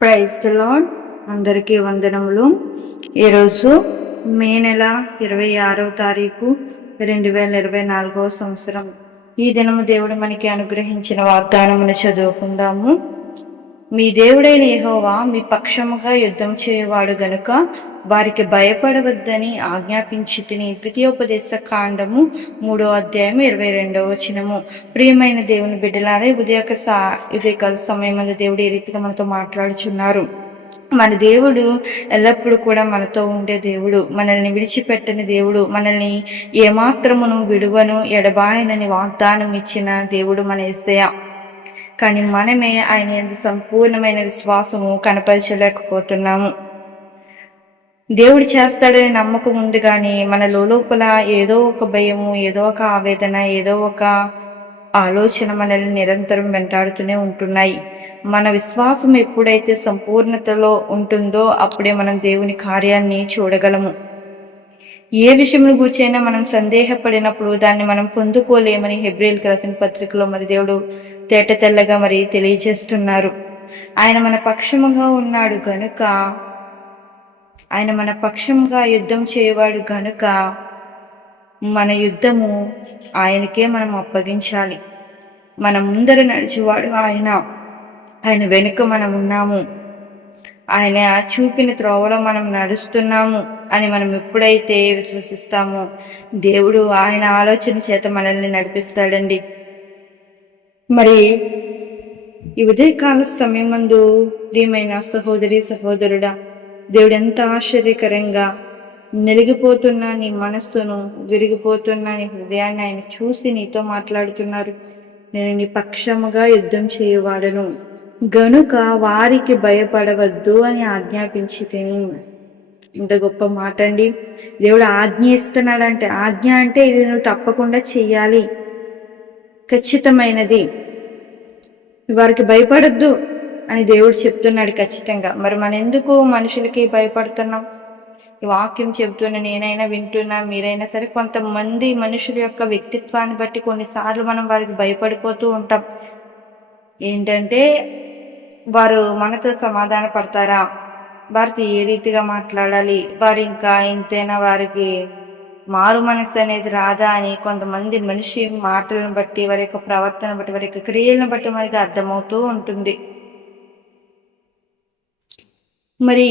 Praise the lord అందరికీ వందనములు. ఈరోజు మే నెల ఇరవై ఆరో తారీఖు రెండు వేల ఇరవై నాలుగవ సంవత్సరం. ఈ దినము దేవుడు మనకి అనుగ్రహించిన వాగ్దానమును చదువుకుందాము. మీ దేవుడైన యహోవా మీ పక్షముగా యుద్ధం చేయవాడు గనుక వారికి భయపడవద్దని ఆజ్ఞాపించి తిని ద్వితీయోపదేశ కాండము మూడో అధ్యాయం ఇరవై రెండవ వచనము. ప్రియమైన దేవుని బిడ్డలారే ఉదయక సా ఉదయకాల సమయం దేవుడు ఈ రీతిగా మనతో మాట్లాడుచున్నారు? మన దేవుడు ఎల్లప్పుడూ కూడా మనతో ఉండే దేవుడు మనల్ని విడిచిపెట్టని దేవుడు మనల్ని ఏమాత్రమును విడువను ఎడబాయనని వాగ్దానం ఇచ్చిన దేవుడు మన ఎస్సయ కానీ మనమే ఆయన యందు సంపూర్ణమైన విశ్వాసము కనపరచలేకపోతున్నాము. దేవుడు చేస్తాడని నమ్మకం ఉంది కానీ మన లోపల ఏదో ఒక భయము ఏదో ఒక ఆవేదన ఏదో ఒక ఆలోచన మనల్ని నిరంతరం వెంటాడుతూనే ఉంటున్నాయి. మన విశ్వాసం ఎప్పుడైతే సంపూర్ణతలో ఉంటుందో అప్పుడే మనం దేవుని కార్యాన్ని చూడగలము. ఏ విషయం గురించైనా మనం సందేహపడినప్పుడు దాన్ని మనం పొందుకోలేమని హెబ్రిల్ రాసిన పత్రికలో మరి దేవుడు తేట తెల్లగా మరి తెలియజేస్తున్నారు. ఆయన మన పక్షముగా ఉన్నాడు గనుక ఆయన మన పక్షముగా యుద్ధం చేయవాడు గనుక మన యుద్ధము ఆయనకే మనం అప్పగించాలి. మన ముందర నడిచేవాడు ఆయన. ఆయన వెనుక మనం ఉన్నాము. ఆయన చూపిన త్రోవలో మనం నడుస్తున్నాము. అని మనం ఎప్పుడైతే విశ్వసిస్తామో దేవుడు ఆయన ఆలోచన చేత మనల్ని నడిపిస్తాడండి. మరి ఈ ఉదయకాల సమయం మందు ప్రియమైన సహోదరి సహోదరుడా దేవుడు ఎంత ఆశ్చర్యకరంగా నిలిగిపోతున్న నీ మనస్సును విరిగిపోతున్న నీ హృదయాన్ని ఆయన చూసి నీతో మాట్లాడుతున్నారు. నేను నీ పక్షముగా యుద్ధం చేయవాడను. గనుక వారికి భయపడవద్దు అని ఆజ్ఞాపించి తిని ఇంత గొప్ప మాట అండి దేవుడు ఆజ్ఞ ఇస్తున్నాడంటే ఆజ్ఞ అంటే ఇది నువ్వు తప్పకుండా చెయ్యాలి. ఖచ్చితమైనది. వారికి భయపడద్దు అని దేవుడు చెప్తున్నాడు ఖచ్చితంగా. మరి మన ఎందుకు మనుషులకి భయపడుతున్నాం? ఈ వాక్యం చెబుతున్న నేనైనా వింటున్నా మీరైనా సరే కొంతమంది మనుషుల యొక్క వ్యక్తిత్వాన్ని బట్టి కొన్నిసార్లు మనం వారికి భయపడిపోతూ ఉంటాం. ఏంటంటే వారు మనతో సమాధాన పడతారా వారితో ఏ రీతిగా మాట్లాడాలి? వారు ఇంకా ఇంతైనా వారికి మారు మనసు అనేది రాదా అని కొంతమంది మనిషి మాటలను బట్టి వారి యొక్క ప్రవర్తన బట్టి వారి యొక్క క్రియలను బట్టి మనకి అర్థమవుతూ ఉంటుంది. మరి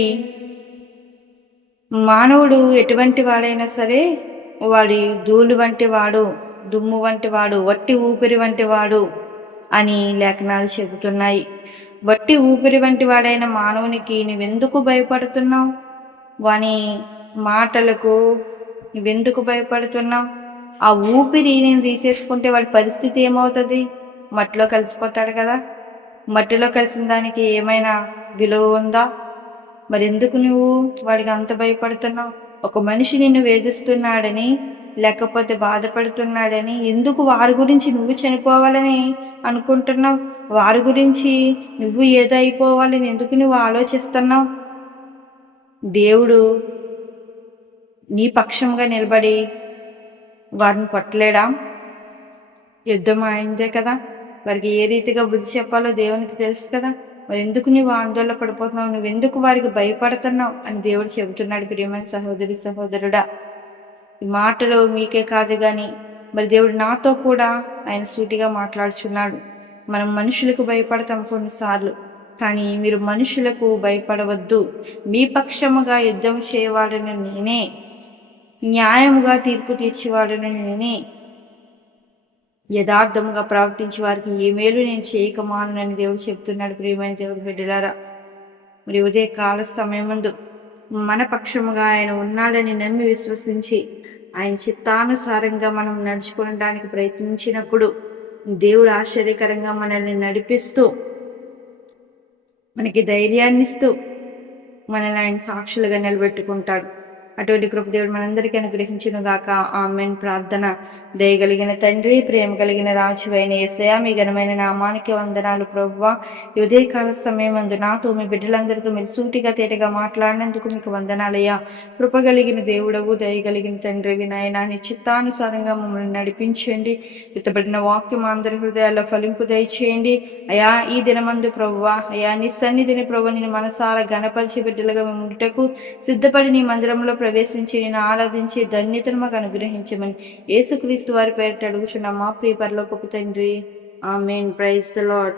మానవుడు ఎటువంటి వాడైనా సరే వాడి ధూళి వంటి వాడు దుమ్ము వంటి వాడు వట్టి ఊపిరి వంటి వాడు అని లేఖనాలు చెబుతున్నాయి. వట్టి ఊపిరి వంటి వాడైన మానవునికి నువ్వెందుకు భయపడుతున్నావు? వాని మాటలకు నువ్వెందుకు భయపడుతున్నావు? ఆ ఊపిరి నేను తీసేసుకుంటే వాడి పరిస్థితి ఏమవుతుంది? మట్టిలో కలిసిపోతాడు కదా. మట్టిలో కలిసిన దానికి ఏమైనా విలువ ఉందా? మరి ఎందుకు నువ్వు వాడికి అంత భయపడుతున్నావు? ఒక మనిషి నిన్ను వేధిస్తున్నాడని లేకపోతే బాధపడుతున్నాడని ఎందుకు వారి గురించి నువ్వు చనిపోవాలని అనుకుంటున్నావు? వారి గురించి నువ్వు ఏదో అయిపోవాలని ఎందుకు నువ్వు ఆలోచిస్తున్నావు? దేవుడు నీ పక్షంగా నిలబడి వారిని కొట్టలేడా? యుద్ధం అయిందే కదా? వారికి ఏ రీతిగా బుద్ధి చెప్పాలో దేవునికి తెలుసు కదా? మరి ఎందుకు నువ్వు ఆందోళన పడిపోతున్నావు? నువ్వు ఎందుకు వారికి భయపడుతున్నావు? అని దేవుడు చెబుతున్నాడు ప్రియమైన సహోదరి సహోదరుడా. మాటలు మీకే కాదు కానీ మరి దేవుడు నాతో కూడా ఆయన సూటిగా మాట్లాడుచున్నాడు. మనం మనుషులకు భయపడతాం కొన్నిసార్లు కానీ మీరు మనుషులకు భయపడవద్దు. మీ పక్షముగా యుద్ధం చేయవాడని నేనే. న్యాయముగా తీర్పు తీర్చేవాడని నేనే. యథార్థముగా ప్రవర్తించే వారికి ఏ మేలు నేను చేయకమానని దేవుడు చెప్తున్నాడు ప్రియమైన దేవుడు బిడ్డలారా. మరి ఉదయ కాల సమయం ముందు మన పక్షముగా ఆయన ఉన్నాడని నమ్మి విశ్వసించి ఆయన చిత్తానుసారంగా మనం నడుచుకోవడానికి ప్రయత్నించినప్పుడు దేవుడు ఆశ్చర్యకరంగా మనల్ని నడిపిస్తూ మనకి ధైర్యాన్ని ఇస్తూ మనల్ని ఆయన సాక్షులుగా నిలబెట్టుకుంటాడు. అటువంటి కృప దేవుడు మనందరికీ అనుగ్రహించును గాక. ఆమెన్. ప్రార్థన దయగలిగిన తండ్రి ప్రేమ కలిగిన రాజువైన ఏసయ మీ ఘనమైన నామానికి వందనాలు ప్రవ్వా ఉదయకాల సమయం అందు నాతో మీ బిడ్డలందరితో మీరు సూటిగా తేటగా మాట్లాడినందుకు మీకు వందనాలయ్యా. కృప కలిగిన దేవుడవు దయగలిగిన తండ్రి వినాయన నీ చిత్తానుసారంగా మమ్మల్ని నడిపించండి. ఇతబడిన వాక్యం అందరి హృదయాల్లో ఫలింపు దయచేయండి. అయా ఈ దినమందు ప్రవ్వా అయా నీ సన్నిధిని ప్రభు నేను మనసారా గణపరిచి బిడ్డలుగా ఉండటకు సిద్ధపడి నీ మందిరంలో ప్రవేశించి నేను ఆరాధించి ధన్యతను మాకు అనుగ్రహించమని యేసుక్రీస్తు వారి పేరిట అడుగుచున్నామా ప్రియ పరలోకపు తండ్రి. ఆమెన్. Praise the lord